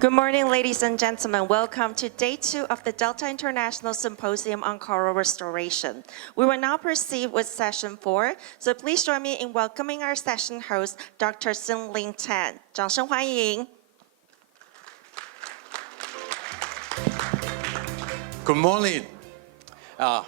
Good morning, ladies and gentlemen. Welcome to Day 2 of the Delta International Symposium on Coral Restoration. We will now proceed with Session 4, so please join me in welcoming our session host, Dr. Xin-Ling Tan. 掌声欢迎。Good morning. I'm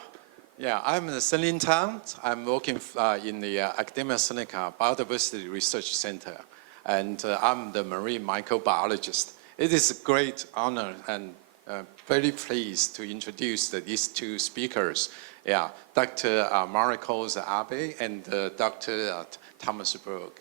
Xin-Ling Tan. I'm working in the Academia Sinica Biodiversity Research Center, and I'm the marine microbiologist. It is a great honor and very pleased to introduce these two speakers, Dr. Mariko Abe and Dr. Thomas Brooke.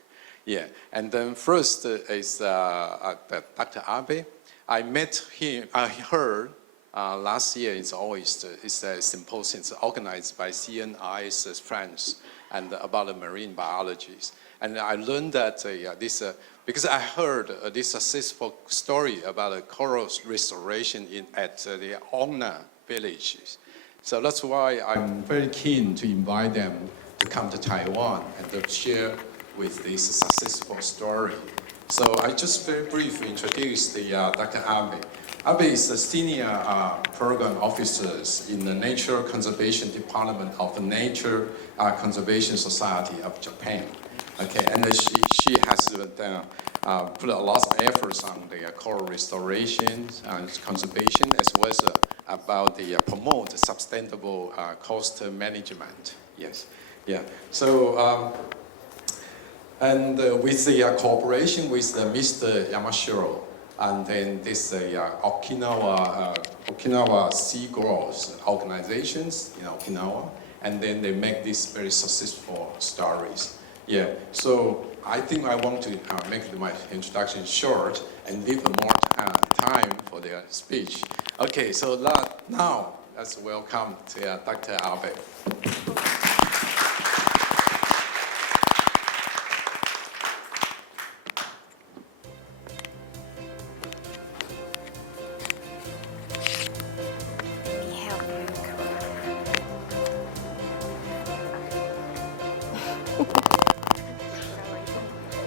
And then first is Dr. Abe. I met him, I heard last year it's a symposium organized by CNI's friends and about the marine biologies. And I learned that because I heard this successful story about a coral restoration at the Onna village. So that's why I'm very keen to invite them to come to Taiwan and to share with this successful story. So I just very briefly introduce Dr. Abe. Abe is the senior program officer in the Nature Conservation Department of the Nature Conservation Society of Japan. Okay, and she has put a lot of efforts on the coral restoration and conservation, as well as about the promote sustainable cost management. So and with the cooperation with Mr. Yamashiro, and then this Okinawa Sea Growth organizations in Okinawa, and then they make these very successful stories. So I think I want to make my introduction short and leave more time for their speech. Okay, so now let's welcome to Dr. Abe.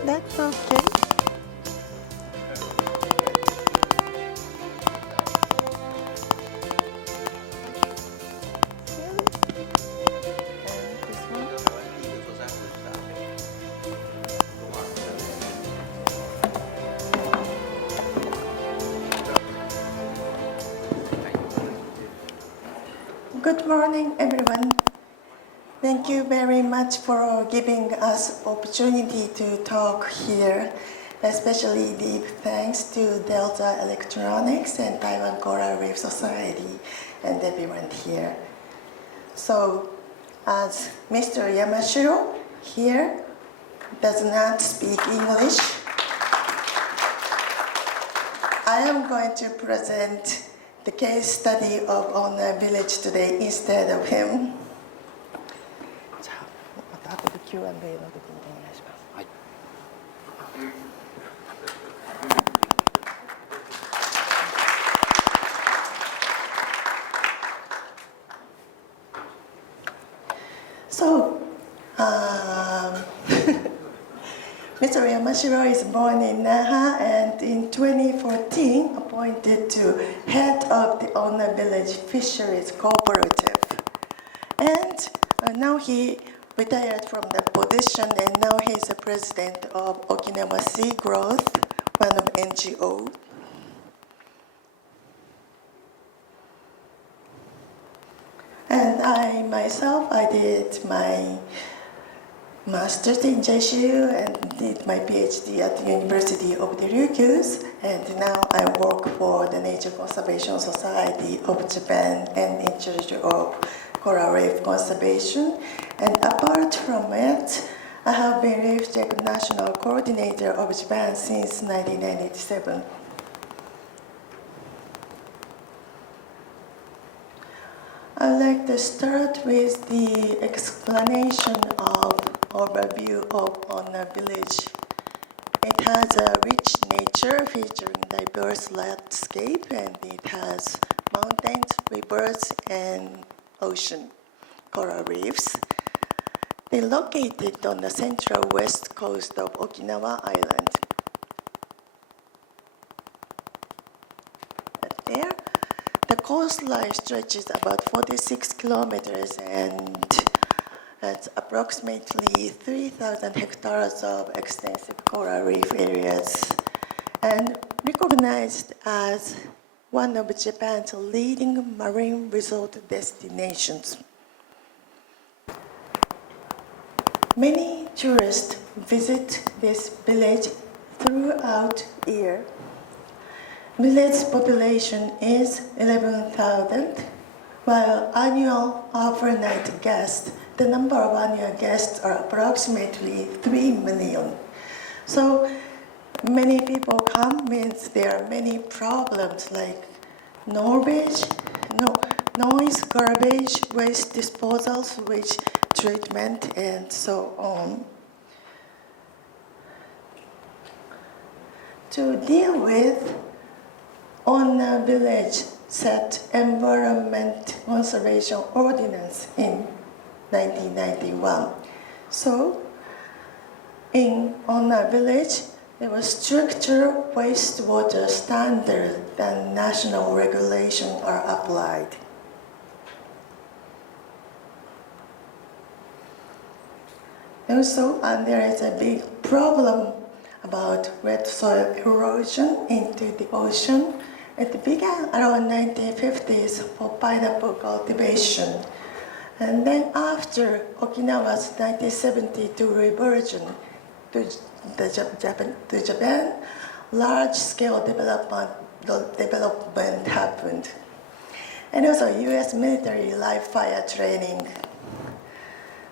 That's okay. Good morning, everyone. Thank you very much for giving us opportunity to talk here. Especially deep thanks to Delta Electronics and Taiwan Coral Reef Society and everyone here. So, as Mr. Yamashiro here does not speak English, I am going to present the case study of Onna Village today instead of him. Q&A の部分でお願いします。はい。So, Mr. Yamashiro is born in Naha and in 2014 appointed to head of the Onna Village Fisheries Cooperative. And now he retired from the position, and now he's the president of Okinawa Sea Growth, one of NGO. And I myself, I did my master's in JCU and did my PhD at the University of the Ryukyus, and now I work for the Nature Conservation Society of Japan and in charge of coral reef conservation. And apart from it, I have been Reef-Check National Coordinator of Japan since 1997. I'd like to start with the explanation of overview of Onna Village. It has a rich nature featuring diverse landscape, and it has mountains, rivers, and ocean coral reefs. They're located on the central west coast of Okinawa Island. coastline stretches about 46 kilometers, and that's approximately 3,000 hectares of extensive coral reef areas, and recognized as one of Japan's leading marine resort destinations. Many tourists visit this village throughout the year. Village population is 11,000, while annual overnight guests, the number of annual guests are approximately 3 million. So many people come, means there are many problems like noise, garbage, waste disposal, sewage treatment, and so on. To deal with, Onna Village set Environment Conservation Ordinance in 1991. So, in Onna Village, there was stricter wastewater standards than national regulations are applied. Also, there is a big problem about red soil erosion into the ocean. It began around 1950s for pineapple cultivation. And then after Okinawa's 1972 reversion to Japan, large-scale development happened. And also U.S. military live fire training.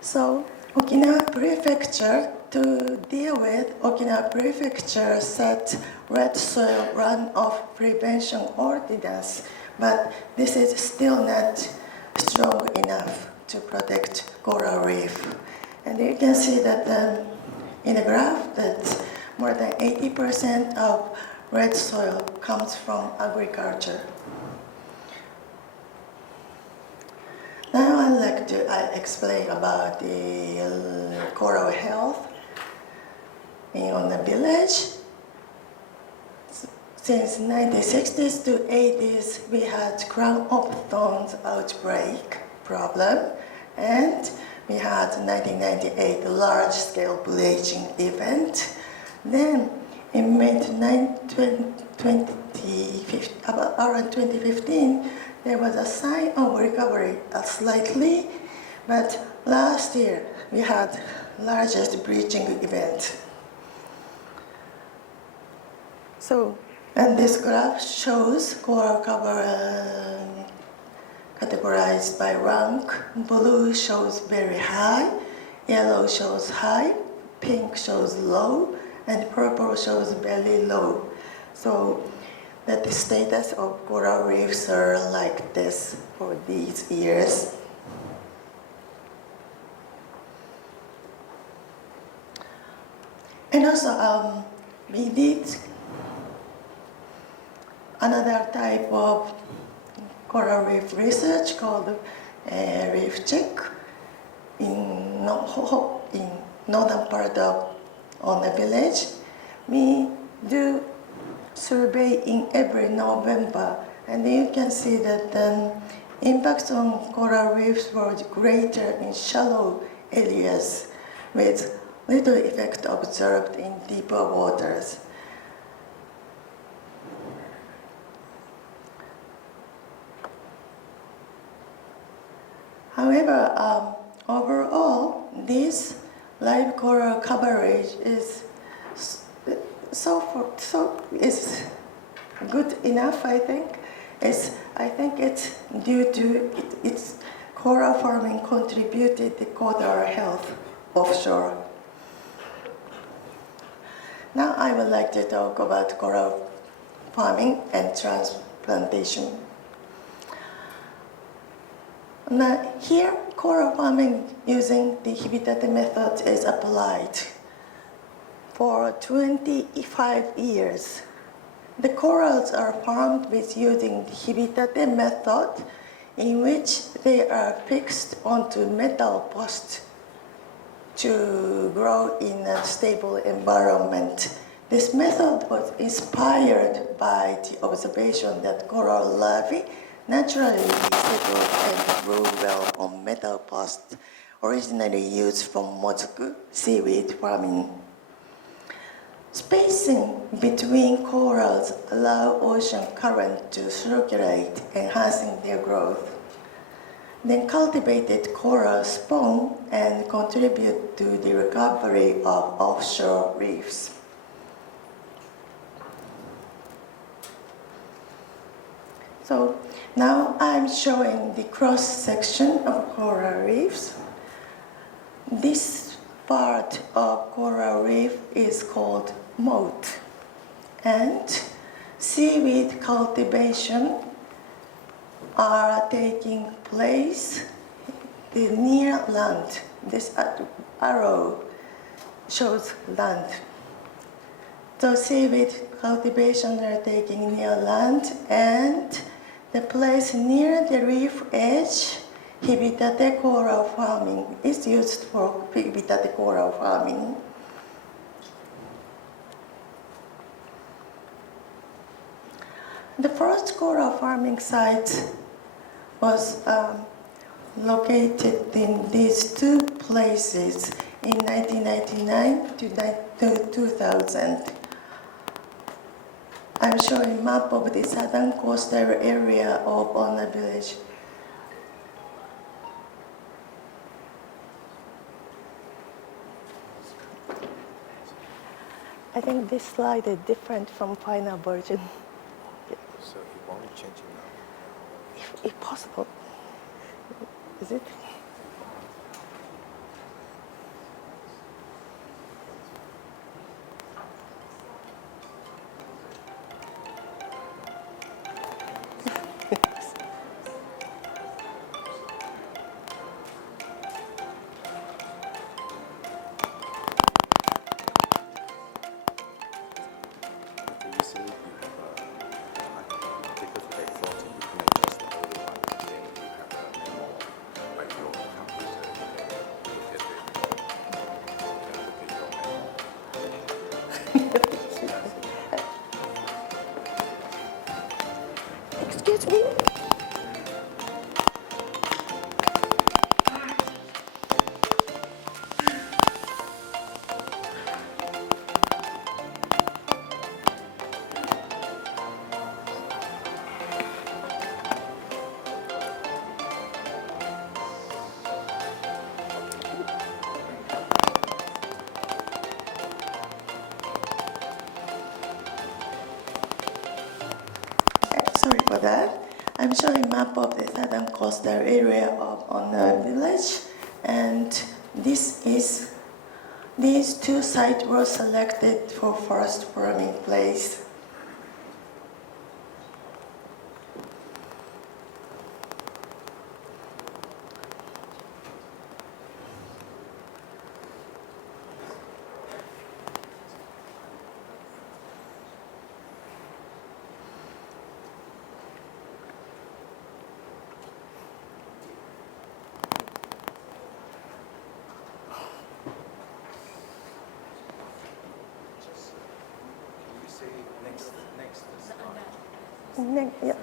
So Okinawa Prefecture, to deal with, Okinawa Prefecture set red soil runoff prevention ordinance, but this is still not strong enough to protect coral reef. And you can see that in the graph that more than 80% of red soil comes from agriculture. Now I'd like to explain about the coral health in the village. Since 1960s to 80s, we had crown of thorns outbreak problem, and we had 1998 large-scale bleaching event. Then in around 2015, there was a sign of recovery, slightly, but last year we had largest bleaching event. So, and this graph shows coral cover categorized by rank. Blue shows very high, yellow shows high, pink shows low, and purple shows very low. So that the status of coral reefs are like this for these years. And also we did another type of coral reef research called reef check in northern part of Onna Village. We do survey in every November, and you can see that impacts on coral reefs were greater in shallow areas with little effect observed in deeper waters. However, overall, this live coral coverage is is good enough. I think it's due to its coral farming contributed to coral health offshore. Now I would like to talk about coral farming and transplantation. Now here, coral farming using the Hibitate method is applied for 25 years. The corals are farmed with using the Hibitate method, in which they are fixed onto metal posts to grow in a stable environment. This method was inspired by the observation that coral larvae naturally settled and grew well on metal posts originally used for mozuku, seaweed farming. Spacing between corals allow ocean current to circulate, enhancing their growth. Then cultivated corals spawn and contribute to the recovery of offshore reefs. So now I'm showing the cross-section of coral reefs. This part of coral reef is called moat, and seaweed cultivation are taking place near land. This arrow shows land. So seaweed cultivation are taking near land, and the place near the reef edge, hibitate coral farming is used for hibitate coral farming. The first coral farming site was located in these two places in 1999 to 2000. I'm showing a map of the southern coastal area of Onna village. I think this slide is different from final version. So you won't be changing now? If possible. Is it? You see, you have because they thought you can make this the only one, then you have a memo by your computer. You can look at your memo. Excuse me? Sorry for that. I'm showing a map of the southern coastal area of Onna village, and these two sites were selected for first farming place. Yeah.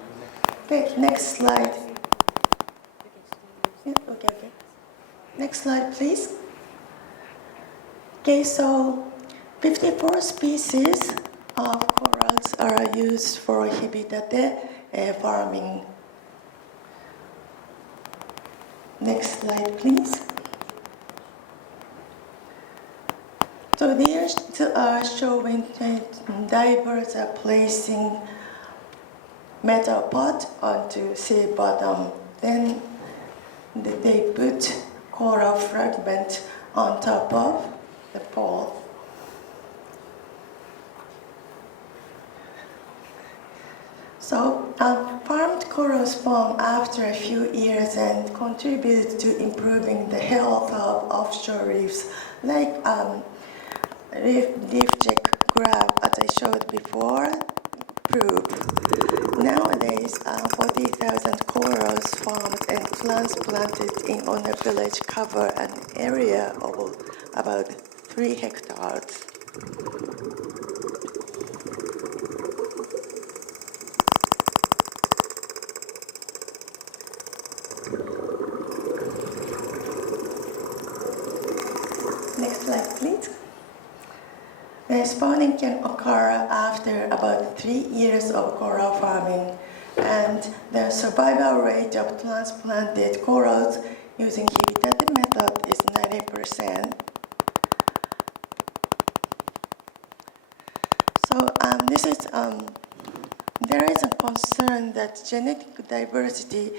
Okay, next slide. Yeah, okay. Next slide, please. Okay, so 54 species of corals are used for hibitate farming. Next slide, please. So here are showing divers are placing metal pot onto sea bottom. Then they put coral fragment on top of the pole. So farmed corals spawn after a few years and contribute to improving the health of offshore reefs, like reef check graph, as I showed before, prove. Nowadays, 40,000 corals farmed and plants planted in Onna village cover an area of about 3 hectares. The spawning can occur after about 3 years of coral farming, and the survival rate of transplanted corals using Hibitate method is 90%. So there is a concern that genetic diversity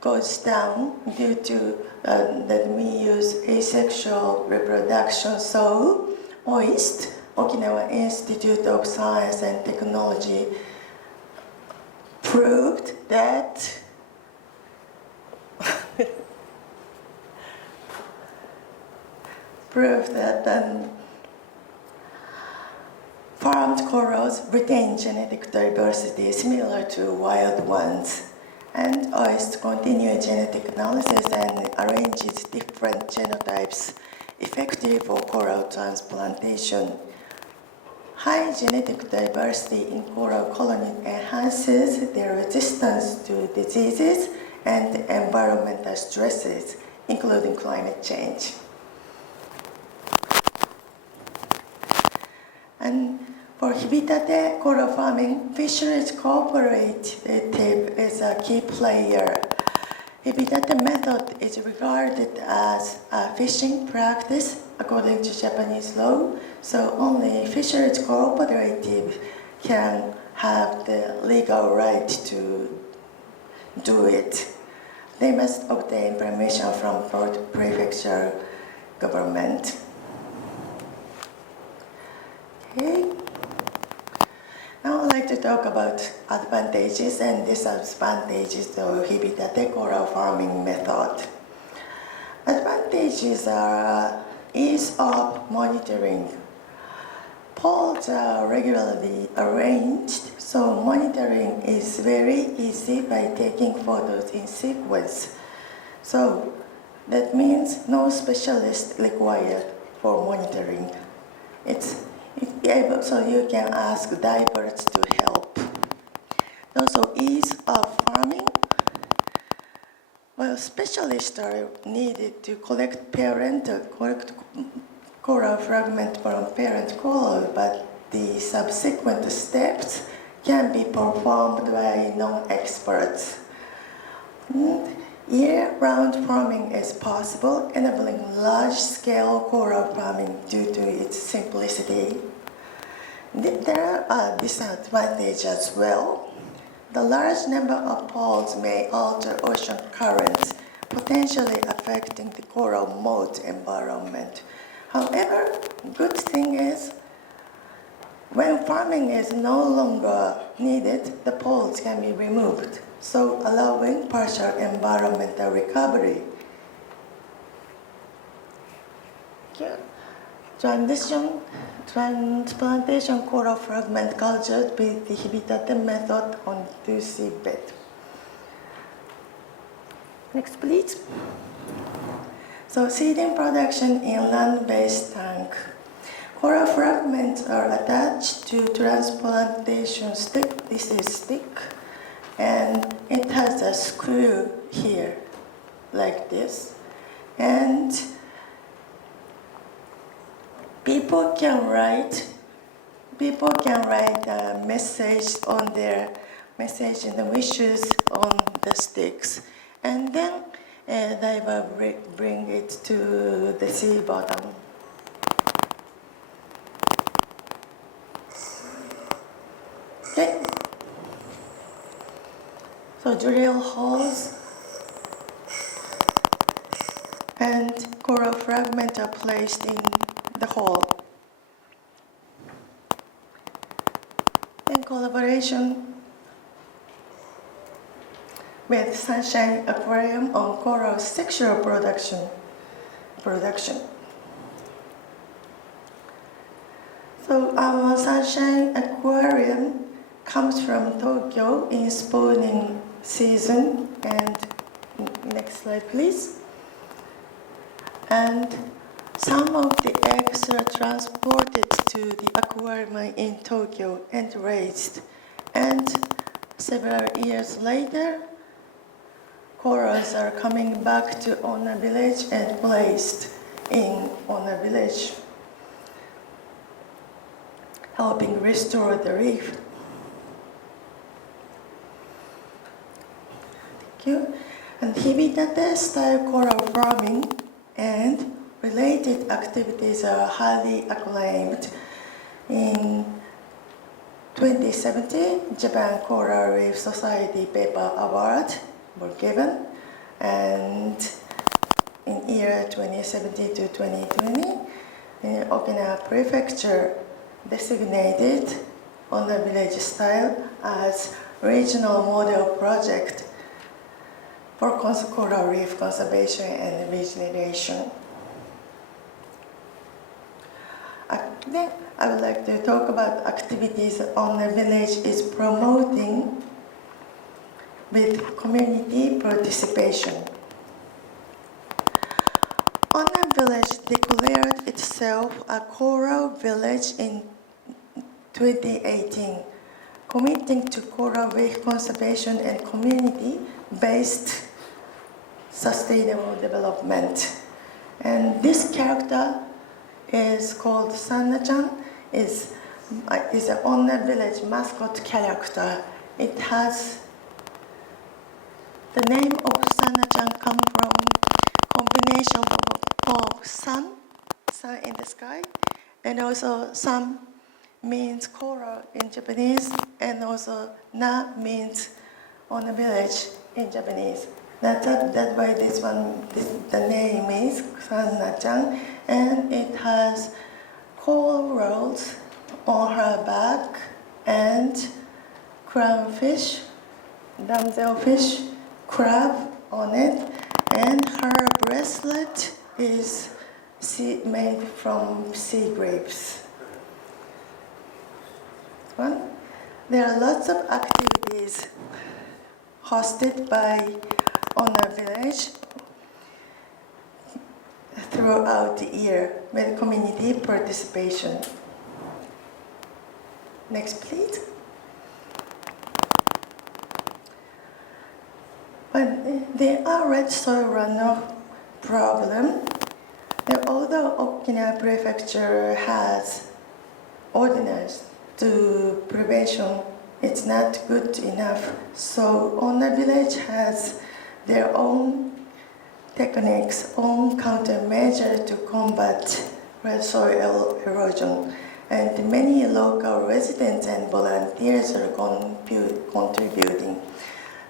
goes down due to that we use asexual reproduction. So OIST, Okinawa Institute of Science and Technology, proved that farmed corals retain genetic diversity similar to wild ones. And OIST continues genetic analysis and arranges different genotypes effective for coral transplantation. High genetic diversity in coral colony enhances their resistance to diseases and environmental stresses, including climate change. And for Hibitate coral farming, fisheries cooperative is a key player. Hibitate method is regarded as a fishing practice according to Japanese law, so only fisheries cooperative can have the legal right to do it. They must obtain permission from Port Prefecture government. Okay. Now I'd like to talk about advantages and disadvantages of Hibitate coral farming method. Advantages are ease of monitoring. Polls are regularly arranged, so monitoring is very easy by taking photos in sequence. So that means no specialist required for monitoring. So you can ask divers to help. Also, ease of farming. Well, specialists are needed to collect coral fragment from parent coral, but the subsequent steps can be performed by non-experts. Year-round farming is possible, enabling large-scale coral farming due to its simplicity. There are disadvantages as well. The large number of poles may alter ocean currents, potentially affecting the coral moat environment. However, good thing is, when farming is no longer needed, the poles can be removed, so allowing partial environmental recovery. Transplantation coral fragment cultured with the Hibitate method on the seabed. Next, please. So, seeding production in land-based tank. Coral fragments are attached to transplantation stick. This is stick, and it has a screw here, like this, and people can write a message on their message and wishes on the sticks, and then they will bring it to the sea bottom. Okay. So drill holes and coral fragments are placed in the hole. In collaboration with Sunshine Aquarium on coral sexual production. So our Sunshine Aquarium comes from Tokyo in spawning season, and next slide please. And some of the eggs are transported to the aquarium in Tokyo and raised. And several years later, corals are coming back to Onna village and placed in Onna village. helping restore the reef. Thank you. And habitat-style coral farming and related activities are highly acclaimed. In 2017, Japan Coral Reef Society Paper Award were given, and in year 2017 to 2020, Okinawa Prefecture designated Onna Village Style as regional model project for coral reef conservation and regeneration. Then I would like to talk about activities Onna Village is promoting with community participation. Onna Village declared itself a coral village in 2018, committing to coral reef conservation and community-based sustainable development. And this character is called Sanna-chan, is an Onna Village mascot character. It has the name of Sanna-chan come from combination of sun in the sky, and also sun means coral in Japanese, and also na means Onna Village in Japanese. That's why the name is Sanna-chan, and it has corals on her back and clownfish, damselfish, crab on it, and her bracelet is made from sea grapes. There are lots of activities hosted by Onna Village throughout the year with community participation. Next, please. But there are red soil runoff problem. And although Okinawa Prefecture has ordinance to prevention, it's not good enough. So Onna Village has their own techniques, own countermeasure to combat red soil erosion. And many local residents and volunteers are contributing.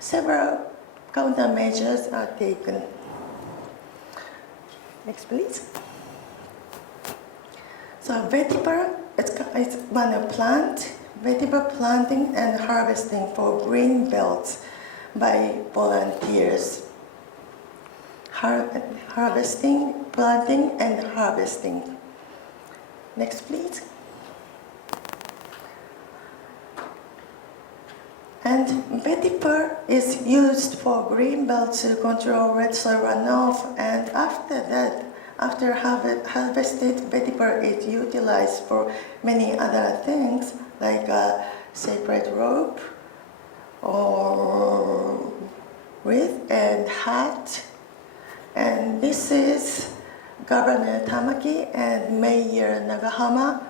Several countermeasures are taken. Next, please. So vetiver, it's one plant, vetiver planting and harvesting for green belts by volunteers. Harvesting, planting, and harvesting. Next, please. And vetiver is used for green belts to control red soil runoff, and after that, after harvested, vetiver is utilized for many other things like a sacred rope or wreath and hat. And this is Governor Tamaki and Mayor Nagahama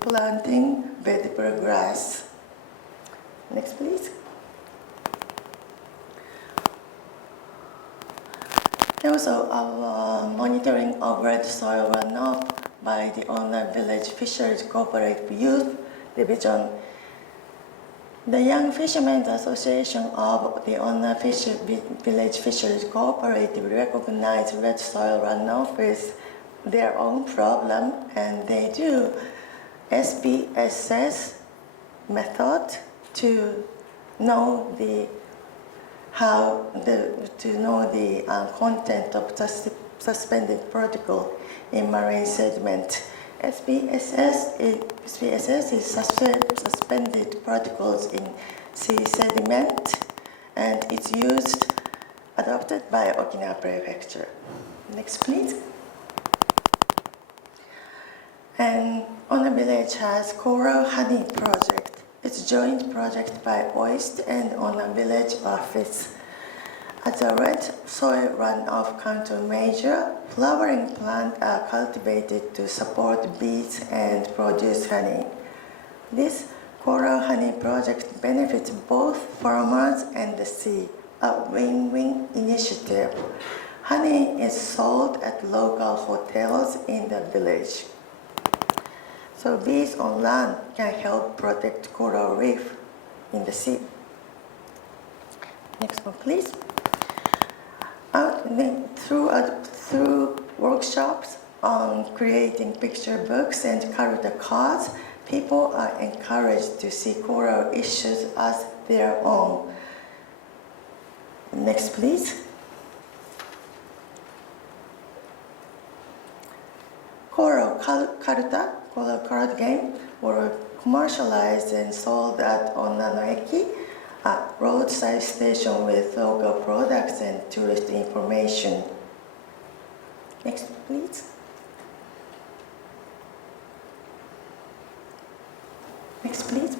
planting vetiver grass. Next, please. Also, our monitoring of red soil runoff by the Onna Village Fisheries Cooperative Youth Division. The Young Fishermen's Association of the Onna Village Fisheries Cooperative recognize red soil runoff is their own problem, and they do SPSS method to know the content of suspended particle in marine sediment. SPSS is suspended particles in sea sediment, and it's adopted by Okinawa Prefecture. Next, please. And Onna Village has Coral Honey Project. It's a joint project by OIST and Onna Village Office. As a red soil runoff countermeasure, flowering plants are cultivated to support bees and produce honey. This coral honey project benefits both farmers and the sea, a win-win initiative. Honey is sold at local hotels in the village. So bees on land can help protect coral reef in the sea. Next one, please. Through workshops on creating picture books and karuta cards, people are encouraged to see coral issues as their own. Next, please. Coral karuta, coral card game, were commercialized and sold at Onnanoeki, a roadside station with local products and tourist information. Next, please. Next, please.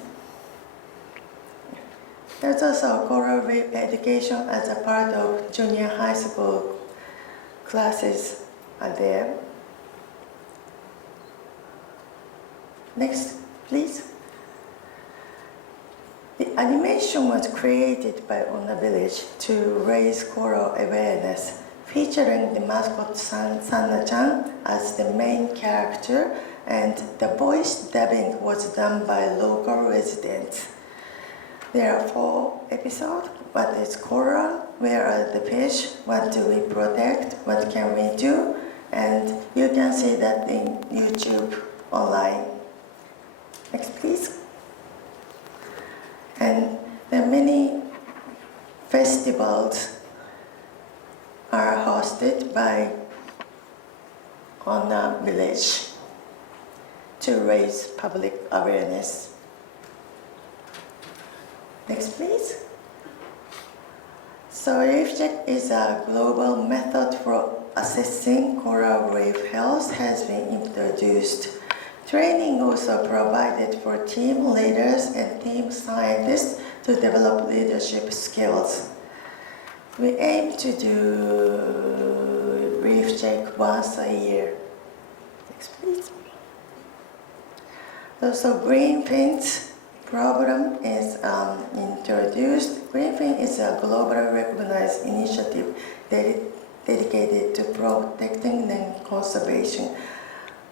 There's also coral reef education as a part of junior high school classes are there. Next, please. The animation was created by Onna Village to raise coral awareness, featuring the mascot Sanna-chan as the main character, and the voice dubbing was done by local residents. There are 4 episodes. What is coral? Where are the fish? What do we protect? What can we do? And you can see that in YouTube online. Next, please. And there are many festivals are hosted by Onna Village to raise public awareness. Next, please. So reef check is a global method for assessing coral reef health has been introduced. Training also provided for team leaders and team scientists to develop leadership skills. We aim to do reef check once a year. Next, please. Also, greenfin's program is introduced. Greenfin is a globally recognized initiative dedicated to protecting and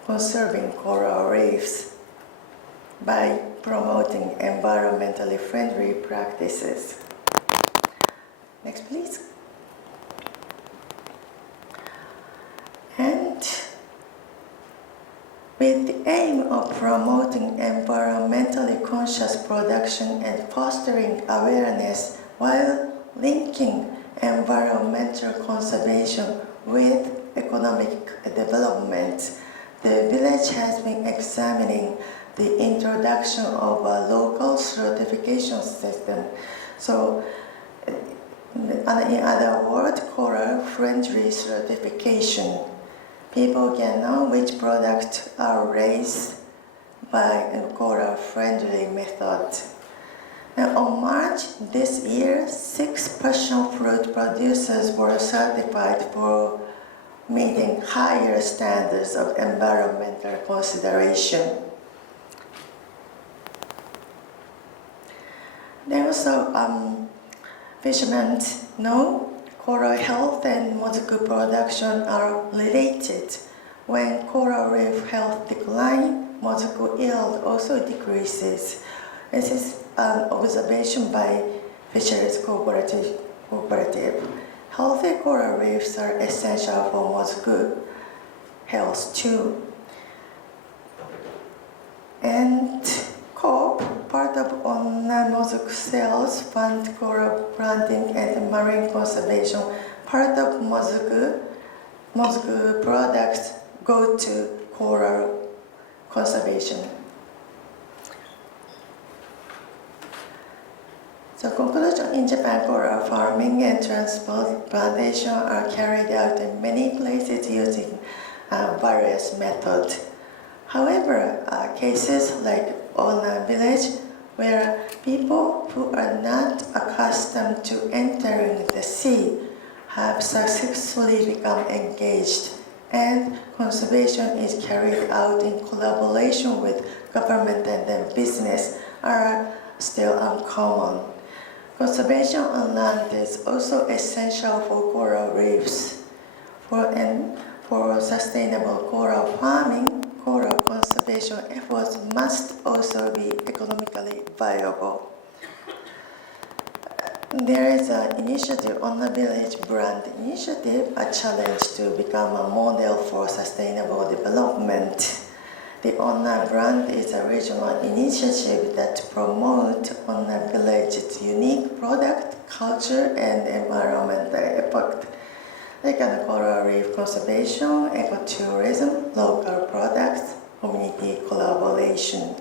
conserving coral reefs by promoting environmentally friendly practices. Next, please. And with the aim of promoting environmentally conscious production and fostering awareness while linking environmental conservation with economic development, the village has been examining the introduction of a local certification system. So, in other words, coral-friendly certification. People can know which products are raised by a coral-friendly method. Now, on March this year, 6 passion fruit producers were certified for meeting higher standards of environmental consideration. There also fishermen know coral health and mozuku production are related. When coral reef health declines, mozuku yield also decreases. This is an observation by Fisheries Cooperative. Healthy coral reefs are essential for mozuku health too. And COP, part of Onna Mozuku sales, fund coral planting and marine conservation. Part of mozuku products go to coral conservation. So conclusion, in Japan, coral farming and transplantation are carried out in many places using various methods. However, cases like Onna Village, where people who are not accustomed to entering the sea have successfully become engaged and conservation is carried out in collaboration with government and then business are still uncommon. Conservation on land is also essential for coral reefs. For sustainable coral farming, coral conservation efforts must also be economically viable. There is an initiative on the Village Brand Initiative, a challenge to become a model for sustainable development. The Onna brand is a regional initiative that promotes Onna Village's unique product, culture, and environmental impact, like coral reef conservation, ecotourism, local products, community collaboration.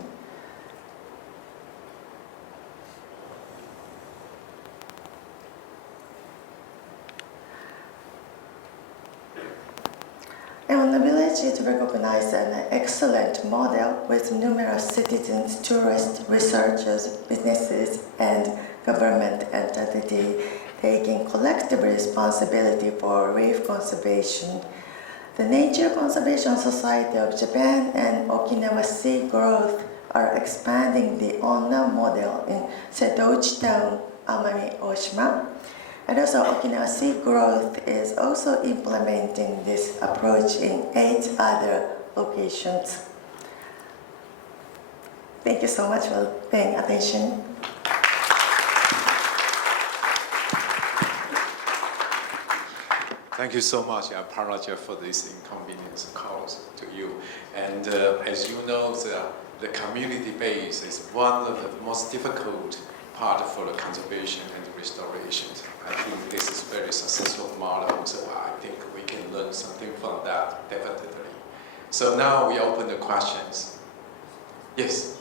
Onna Village is recognized as an excellent model with numerous citizens, tourists, researchers, businesses, and government entities taking collective responsibility for reef conservation. The Nature Conservation Society of Japan and Okinawa Sea Growth are expanding the Onna model in Setouchi Town, Amami Oshima. And also Okinawa Sea Growth is also implementing this approach in 8 other locations. Thank you so much for paying attention. Thank you so much. I apologize for this inconvenience caused to you. And as you know, the community base is one of the most difficult part for the conservation and restoration. I think this is a very successful model, so I think we can learn something from that, definitely. So now we open the questions. Yes?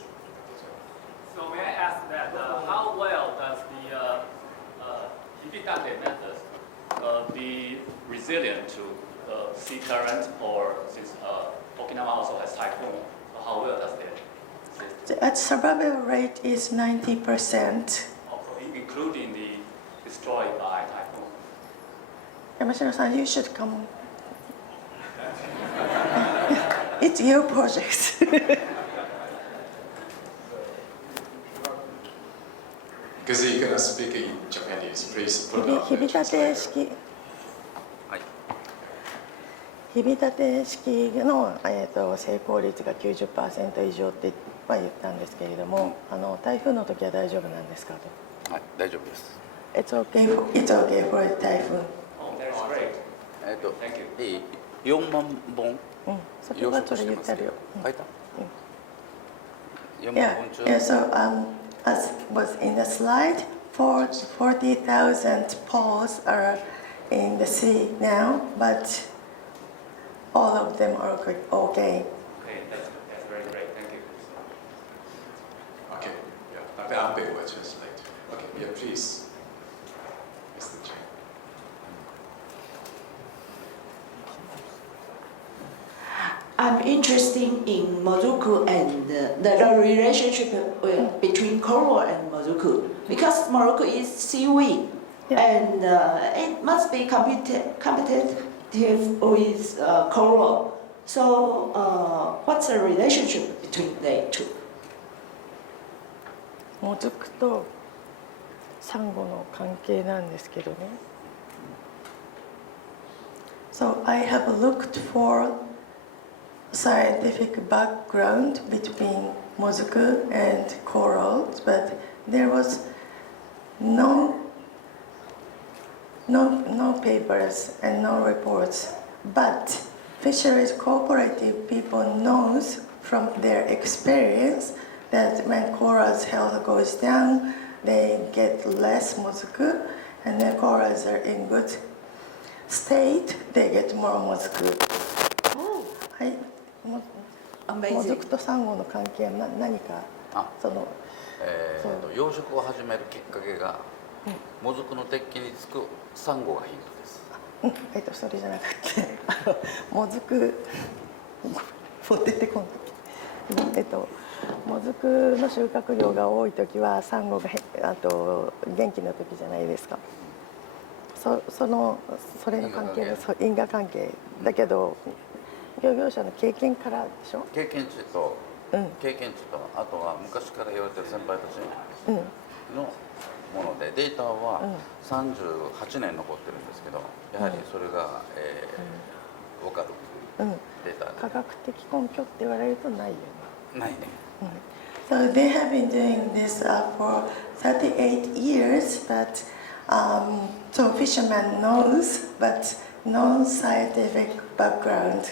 So may I ask that how well does the Hibitate method be resilient to sea current, or since Okinawa also has typhoon, how well does it? The survival rate is 90%. Also including the destroyed by typhoon. Yamashiro-san, you should come. It's your project. Because you're going to speak in Japanese, please put on the 日々立て translator. 式はい。日々立て式の、成功率が 90% 以上っては言ったんですけれども、台風の時は大丈夫なんですかと。はい、大丈夫です。It's okay for a typhoon. Oh, that is great. Thank you. いい4万本それはそれ言ってるよ。書いた4万 Yeah, 本中 yeah, so as was in the slide, 40,000 poles are in the sea now, but all of them are okay. Okay, that's very great. Thank you. Okay, yeah, Abe will translate. Okay, yeah, please. Mr. Chen. I'm interested in Mozuku and the relationship between coral and Mozuku, because Morocco is seaweed, and it must be competitive with coral. So what's the relationship between the two? もずくとサンゴの関係なんですけどね。So I have looked for scientific background between mozuku and corals, but there was no papers and no reports. But fisheries cooperative people knows from their experience that when corals health goes down, they get less mozuku, and the corals are in good state, they get more mozuku. はい。もずくとサンゴの関係は何かその養殖を始めるきっかけが、もずくの鉄器につくサンゴがヒントです。それじゃなくてもずくもう出てこないもずくの収穫量が多い時はサンゴが元気な時じゃないですか。それの関係で因果関係だけど漁業者の経験からでしょ。経験値と、あとは昔から言われてる先輩たちのもので、データは38年残ってるんですけど、やはりそれが、分かるデータで、科学的根拠って言われるとないよね。ないね。So they have been doing this for 38 years, but so fisherman knows, but no scientific background.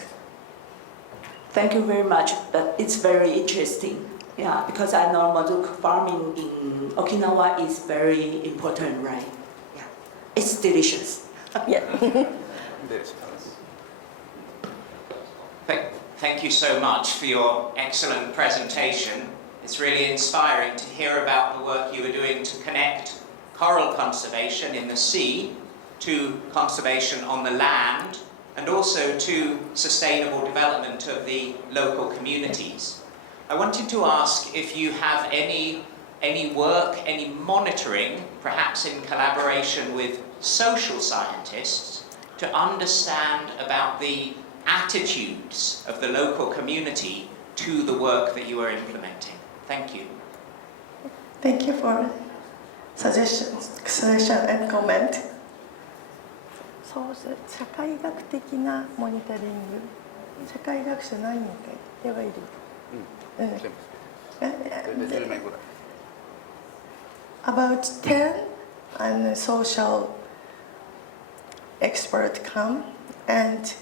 Thank you very much. But it's very interesting. Yeah, because I know Mazuku farming in Okinawa is very important, right? Yeah, it's delicious. Yeah. Thank you so much for your excellent presentation. It's really inspiring to hear about the work you are doing to connect coral conservation in the sea to conservation on the land and also to sustainable development of the local communities. I wanted to ask if you have any work, any monitoring, perhaps in collaboration with social scientists, to understand about the attitudes of the local community to the work that you are implementing. Thank you. Thank you for suggestion and comment. そう社会学的なモニタリング、社会学者何人かいはいる。10名ぐらい。About 10 and social expert come and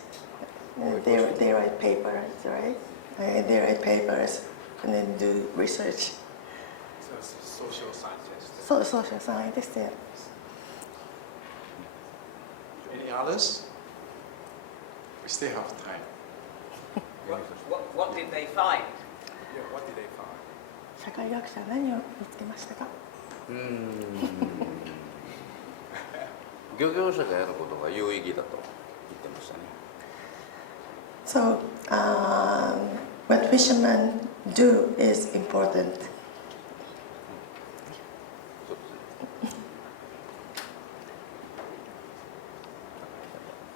they write papers, right? They write papers and then do research. Social scientists. So social scientists, yeah. Any others? We still have time. What did they find? Yeah, what did they find? 社会学者何を見つけましたか？漁業者がやることが有意義だと言ってましたね。So, what fishermen do is important.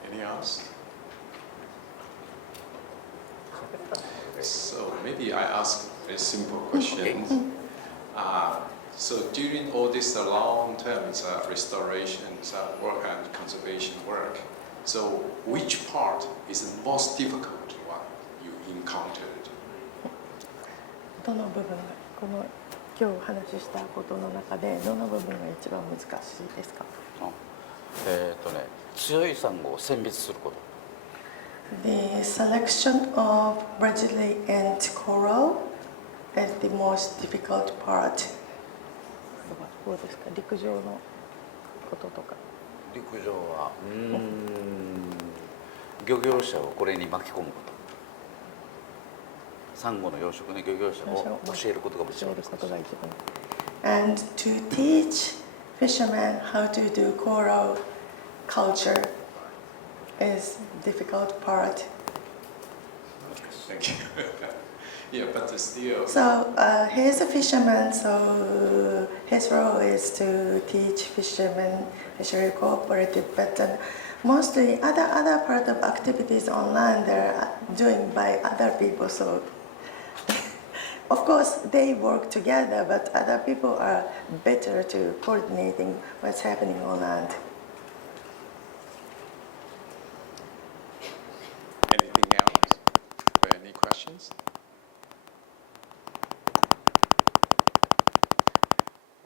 Any else? So maybe I ask a simple question. So during all this long-term restoration work and conservation work, so which part is the most difficult one you encountered? どの部分がこの今日話したことの中でどの部分が一番難しいですか？強いサンゴを選別すること。The selection of resilient coral is the most difficult part. どうですか？陸上のこととか。陸上は漁業者をこれに巻き込むこと。サンゴの養殖に漁業者を教えることが一番です。And to teach fishermen how to do coral culture is difficult part. Thank you. Yeah, but still. So he's a fisherman, so his role is to teach fishermen fishery cooperative, but mostly other part of activities on land they're doing by other people. So of course they work together, but other people are better to coordinating what's happening on land. Anything else? Any questions?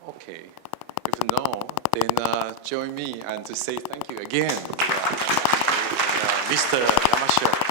Okay. If no, then join me and to say thank you again to Mr. Yamashiro.